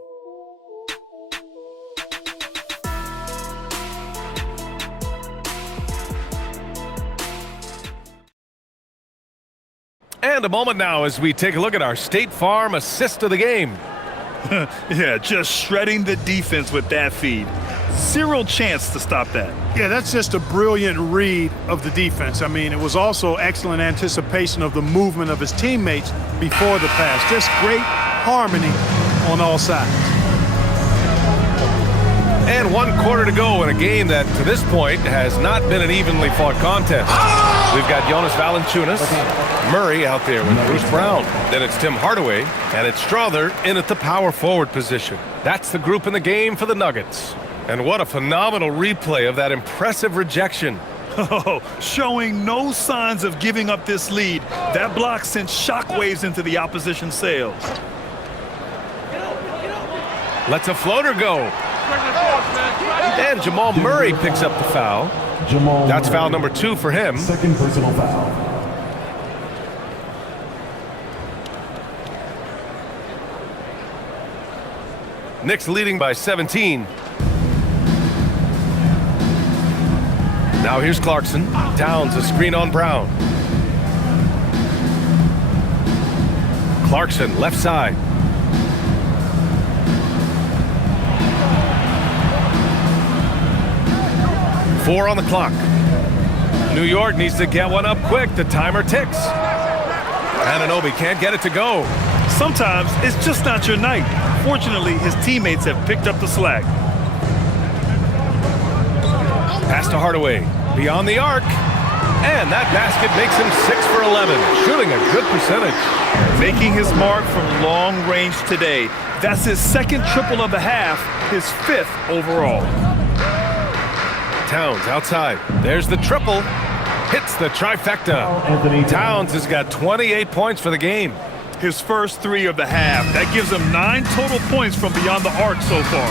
And a moment now as we take a look at our State Farm assist of the game. Yeah, just shredding the defense with that feed. Zero chance to stop that. Yeah, that's just a brilliant read of the defense. I mean, it was also excellent anticipation of the movement of his teammates before the pass. Just great harmony on all sides. And 1 quarter to go in a game that, to this point, has not been an evenly fought contest. We've got Jonas Valanciunas, Murray out there with Bruce Brown. Then it's Tim Hardaway, and it's Strother in at the power forward position. That's the group in the game for the Nuggets. And what a phenomenal replay of that impressive rejection. Oh, showing no signs of giving up this lead. That block sent shockwaves into the opposition sails. Lets a floater go. And Jamal Murray picks up the foul. That's foul number 2 for him. Second personal foul. Knicks leading by 17. Now here's Clarkson. Towns a screen on Brown. Clarkson left side. Four on the clock. New York needs to get one up quick. The timer ticks. Anunoby can't get it to go. Sometimes it's just not your night. Fortunately, his teammates have picked up the slack. Pass to Hardaway. Beyond the arc. And that basket makes him 6 for 11. Shooting a good percentage. Making his mark from long range today. That's his second triple of the half, his 5th overall. Towns outside. There's the triple. Hits the trifecta. Towns has got 28 points for the game. His first 3 of the half. That gives him 9 total points from beyond the arc so far.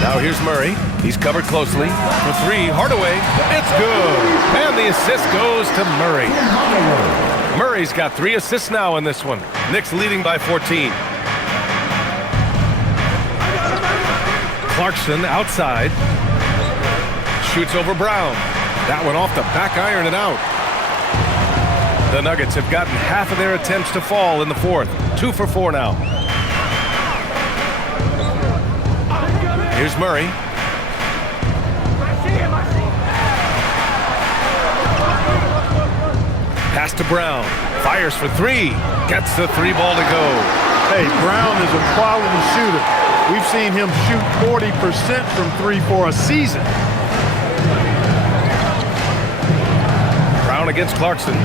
Now here's Murray. He's covered closely. For 3, Hardaway. It's good. And the assist goes to Murray. Murray's got 3 assists now in this one. Knicks leading by 14. Clarkson outside. Shoots over Brown. That one off the back iron and out. The Nuggets have gotten half of their attempts to fall in the fourth. 2 for 4 now. Here's Murray. Pass to Brown. Fires for 3. Gets the 3 ball to go. Hey, Brown is a quality shooter. We've seen him shoot 40% from 3 for a season. Brown against Clarkson.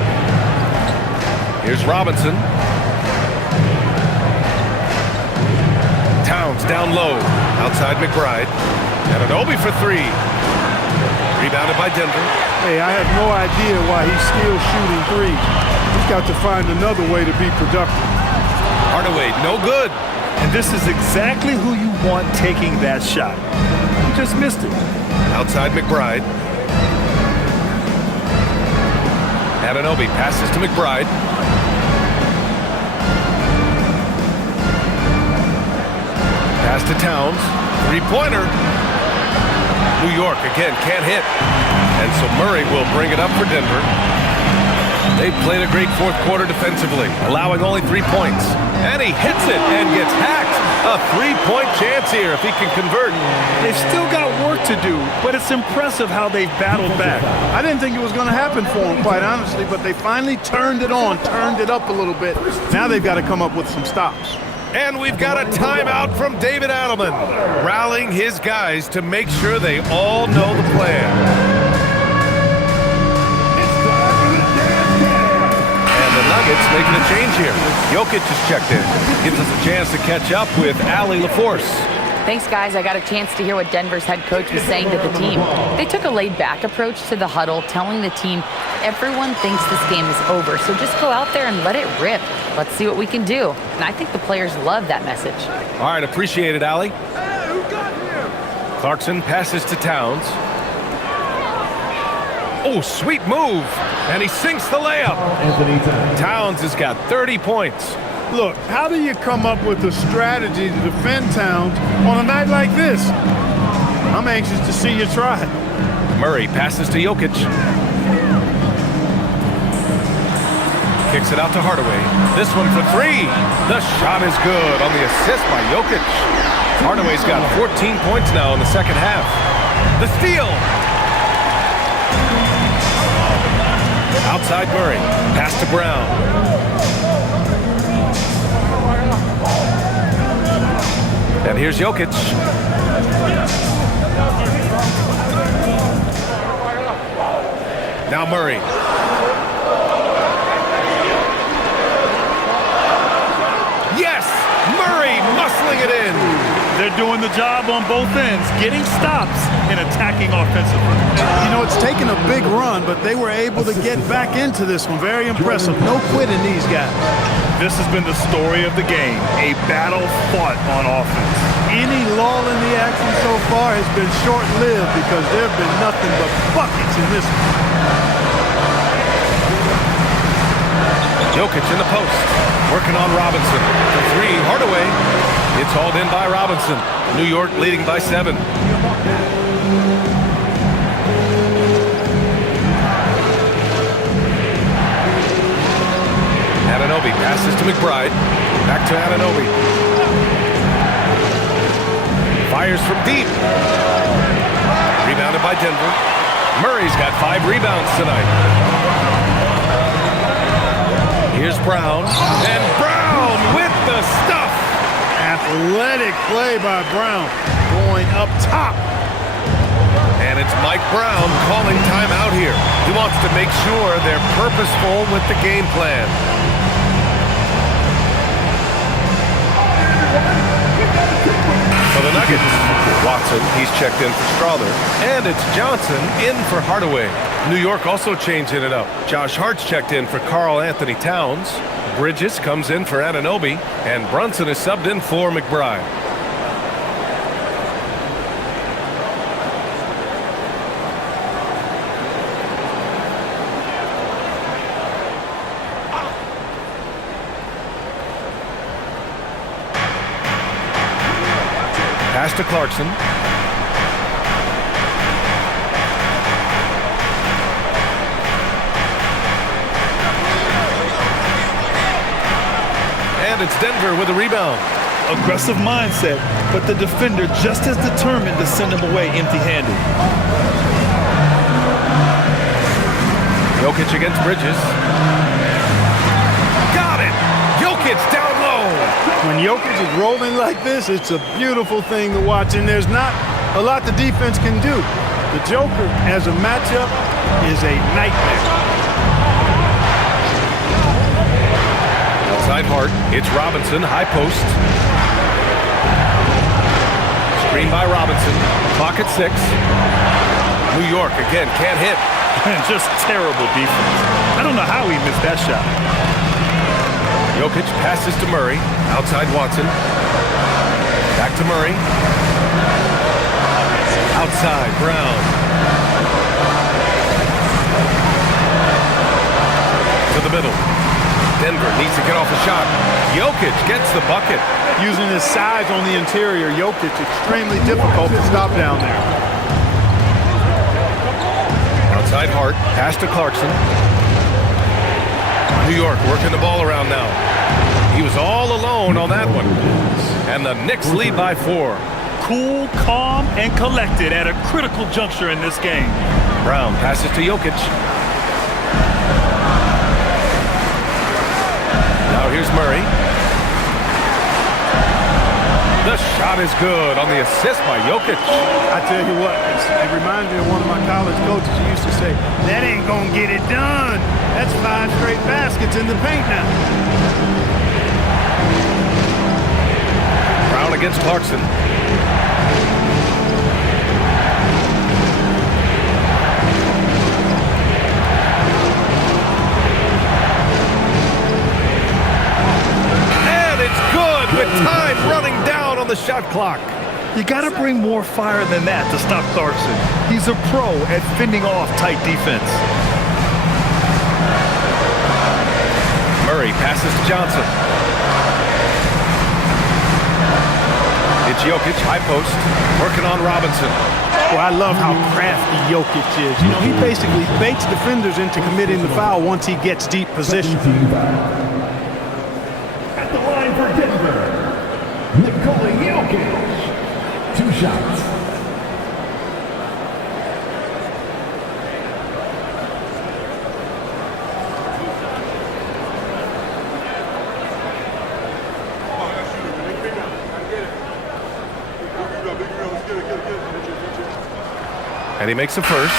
Here's Robinson. Towns down low. Outside McBride. And Anunoby for 3. Rebounded by Denver. Hey, I have no idea why he's still shooting 3s. He's got to find another way to be productive. Hardaway, no good. And this is exactly who you want taking that shot. He just missed it. Outside McBride. Anunoby passes to McBride. Pass to Towns. 3-pointer. New York again can't hit. And so Murray will bring it up for Denver. They've played a great fourth quarter defensively, allowing only 3 points. And he hits it and gets hacked. A 3-point chance here if he can convert. They've still got work to do, but it's impressive how they've battled back. I didn't think it was going to happen for them, quite honestly, but they finally turned it on, turned it up a little bit. Now they've got to come up with some stops. And we've got a timeout from David Adelman, rallying his guys to make sure they all know the plan. Nuggets making a change here. Jokic has checked in. Gives us a chance to catch up with Allie LaForce. Thanks, guys. I got a chance to hear what Denver's head coach was saying to the team. They took a laid-back approach to the huddle, telling the team, everyone thinks this game is over, so just go out there and let it rip. Let's see what we can do. And I think the players love that message. All right, appreciate it, Allie. Clarkson passes to Towns. Oh, sweet move. And he sinks the layup. Towns has got 30 points. Look, how do you come up with a strategy to defend Towns on a night like this? I'm anxious to see you try. Murray passes to Jokic. Kicks it out to Hardaway. This one for 3. The shot is good on the assist by Jokic. Hardaway's got 14 points now in the second half. The steal. Outside Murray. Pass to Brown. And here's Jokic. Now Murray. Yes! Murray muscling it in. They're doing the job on both ends, getting stops and attacking offensively. You know, it's taken a big run, but they were able to get back into this one. Very impressive. No quitting these guys. This has been the story of the game, a battle fought on offense. Any lull in the action so far has been short-lived because there have been nothing but buckets in this one. Jokic in the post, working on Robinson. For 3, Hardaway. It's hauled in by Robinson. New York leading by 7. Anunoby passes to McBride. Back to Anunoby. Fires from deep. Rebounded by Denver. Murray's got 5 rebounds tonight. Here's Brown. And Brown with the stuff. Athletic play by Brown. Going up top. And it's Mike Brown calling timeout here. He wants to make sure they're purposeful with the game plan. For the Nuggets, Watson, he's checked in for Strother. And it's Johnson in for Hardaway. New York also changing it up. Josh Hart's checked in for Karl Anthony Towns. Bridges comes in for Anunoby. And Brunson is subbed in for McBride. Pass to Clarkson. And it's Denver with a rebound. Aggressive mindset, but the defender just as determined to send him away empty-handed. Jokic against Bridges. Got it! Jokic down low. When Jokic is rolling like this, it's a beautiful thing to watch, and there's not a lot the defense can do. The Joker, as a matchup, is a nightmare. Outside Hart, it's Robinson, high post. Screen by Robinson, clock at 6. New York again, can't hit. Just terrible defense. I don't know how he missed that shot. Jokic passes to Murray. Outside Watson. Back to Murray. Outside Brown. To the middle. Denver needs to get off a shot. Jokic gets the bucket. Using his size on the interior, Jokic extremely difficult to stop down there. Outside Hart. Pass to Clarkson. New York working the ball around now. He was all alone on that one. And the Knicks lead by 4. Cool, calm, and collected at a critical juncture in this game. Brown passes to Jokic. Now here's Murray. The shot is good on the assist by Jokic. I tell you what, it reminds me of one of my college coaches who used to say, that ain't gonna get it done. That's 5 straight baskets in the paint now. Brown against Clarkson. And it's good with time running down on the shot clock. You got to bring more fire than that to stop Clarkson. He's a pro at fending off tight defense. Murray passes to Johnson. It's Jokic, high post, working on Robinson. Well, I love how crafty Jokic is. You know, he basically baits defenders into committing the foul once he gets deep position. At the line for Denver, Nikola Jokic. 2 shots. And he makes the first.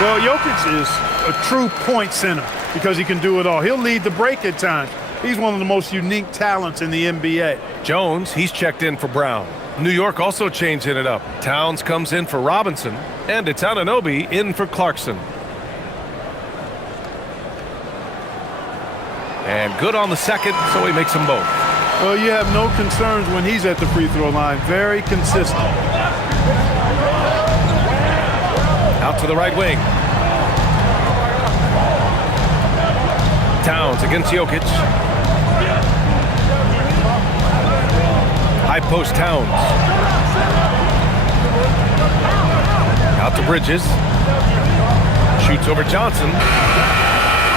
Well, Jokic is a true point center because he can do it all. He'll lead the break at times. He's one of the most unique talents in the NBA. Jones, he's checked in for Brown. New York also changing it up. Towns comes in for Robinson, and it's Anunoby in for Clarkson. And good on the second, so he makes them both. Well, you have no concerns when he's at the free throw line. Very consistent. Out to the right wing. Towns against Jokic. High post Towns. Out to Bridges. Shoots over Johnson.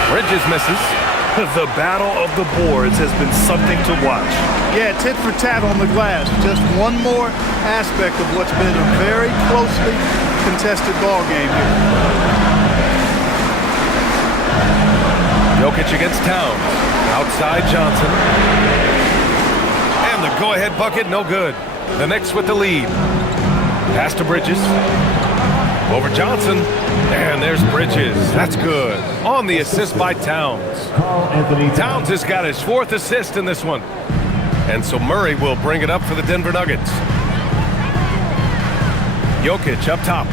Bridges misses. The battle of the boards has been something to watch. Yeah, tit for tat on the glass. Just one more aspect of what's been a very closely contested ball game here. Jokic against Towns. Outside Johnson. And the go-ahead bucket, no good. The Knicks with the lead. Pass to Bridges. Over Johnson. And there's Bridges. That's good. On the assist by Towns. Towns has got his 4th assist in this one. And so Murray will bring it up for the Denver Nuggets. Jokic up top.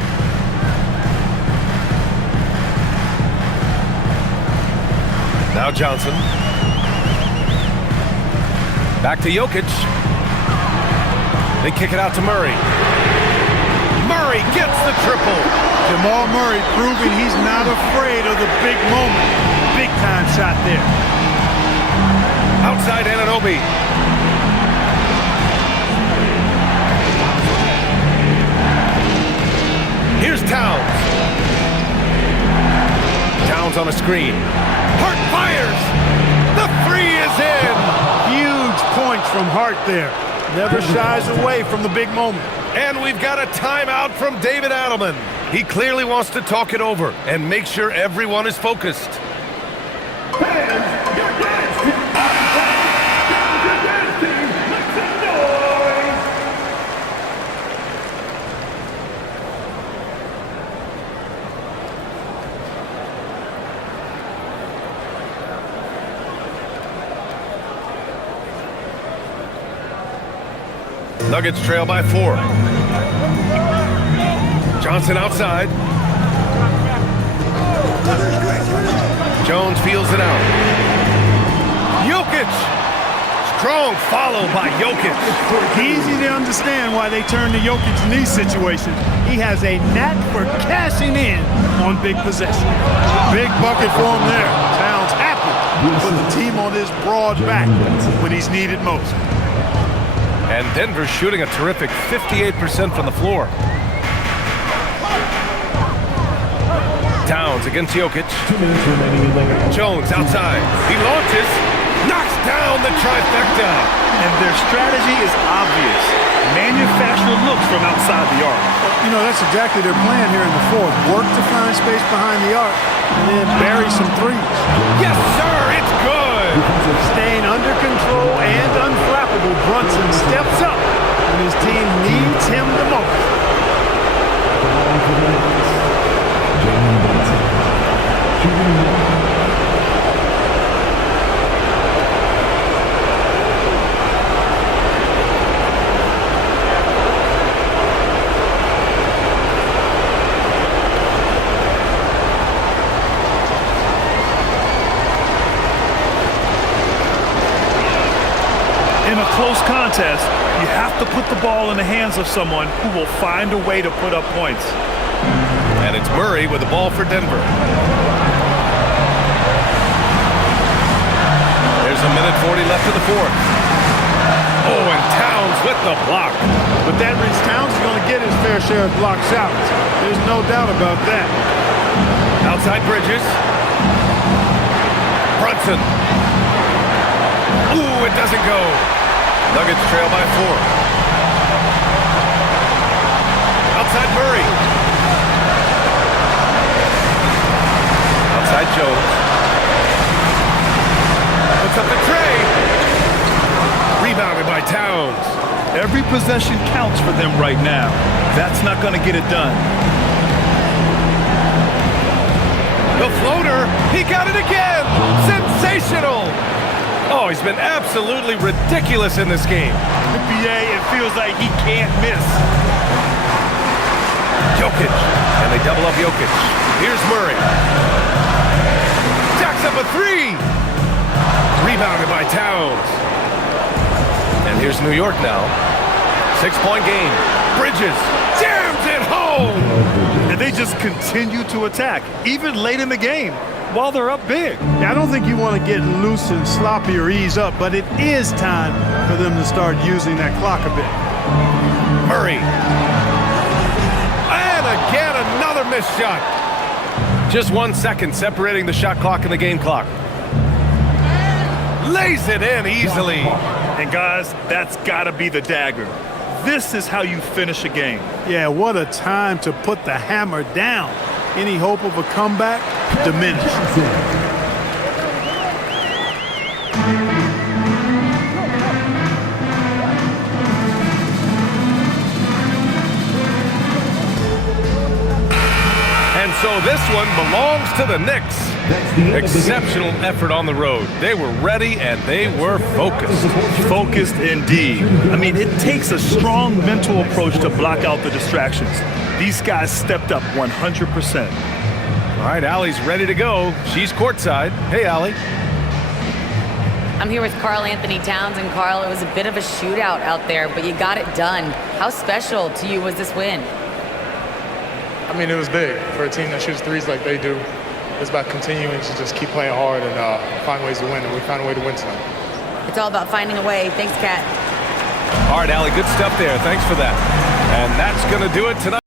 Now Johnson. Back to Jokic. They kick it out to Murray. Murray gets the triple. Jamal Murray proving he's not afraid of the big moment. Big time shot there. Outside Anunoby. Here's Towns. Towns on a screen. Hart fires. The three is in. Huge points from Hart there. Never shies away from the big moment. And we've got a timeout from David Adelman. He clearly wants to talk it over and make sure everyone is focused. Nuggets trail by 4. Johnson outside. Jones feels it out. Jokic! Strong follow by Jokic. Easy to understand why they turn to Jokic in these situations. He has a knack for cashing in on big possessions. Big bucket for him there. Towns happy to put the team on his broad back when he's needed most. And Denver's shooting a terrific 58% from the floor. Towns against Jokic. Jones outside. He launches. Knocks down the trifecta. And their strategy is obvious. Manufacture looks from outside the arc. You know, that's exactly their plan here in the fourth. Work to find space behind the arc and then bury some threes. Yes, sir. It's good. Staying under control and unflappable, Brunson steps up when his team needs him the most. In a close contest, you have to put the ball in the hands of someone who will find a way to put up points. And it's Murray with the ball for Denver. There's a minute 40 left of the fourth. Oh, and Towns with the block. But that means Towns is going to get his fair share of block shots. There's no doubt about that. Outside Bridges. Brunson. Ooh, it doesn't go. Nuggets trail by 4. Outside Murray. Outside Jones. Puts up the tray. Rebounded by Towns. Every possession counts for them right now. That's not going to get it done. The floater. He got it again. Sensational. Oh, he's been absolutely ridiculous in this game. NBA, it feels like he can't miss. Jokic. And they double up Jokic. Here's Murray. Jacks up a 3. Rebounded by Towns. And here's New York now. 6-point game. Bridges jams it home. And they just continue to attack, even late in the game, while they're up big. Yeah, I don't think you want to get loose and sloppy or ease up, but it is time for them to start using that clock a bit. Murray. And again, another missed shot. Just 1 second separating the shot clock and the game clock. Lays it in easily. And guys, that's got to be the dagger. This is how you finish a game. Yeah, what a time to put the hammer down. Any hope of a comeback diminished. And so this one belongs to the Knicks. That's the end of the game. Exceptional effort on the road. They were ready and they were focused. Focused indeed. I mean, it takes a strong mental approach to block out the distractions. These guys stepped up 100%. All right, Allie's ready to go. She's courtside. Hey, Allie. I'm here with Karl Anthony Towns, and Karl, it was a bit of a shootout out there, but you got it done. How special to you was this win? I mean, it was big for a team that shoots threes like they do. It's about continuing to just keep playing hard and find ways to win, and we found a way to win tonight. It's all about finding a way. Thanks, Kat. All right, Allie, good stuff there. Thanks for that. And that's going to do it tonight.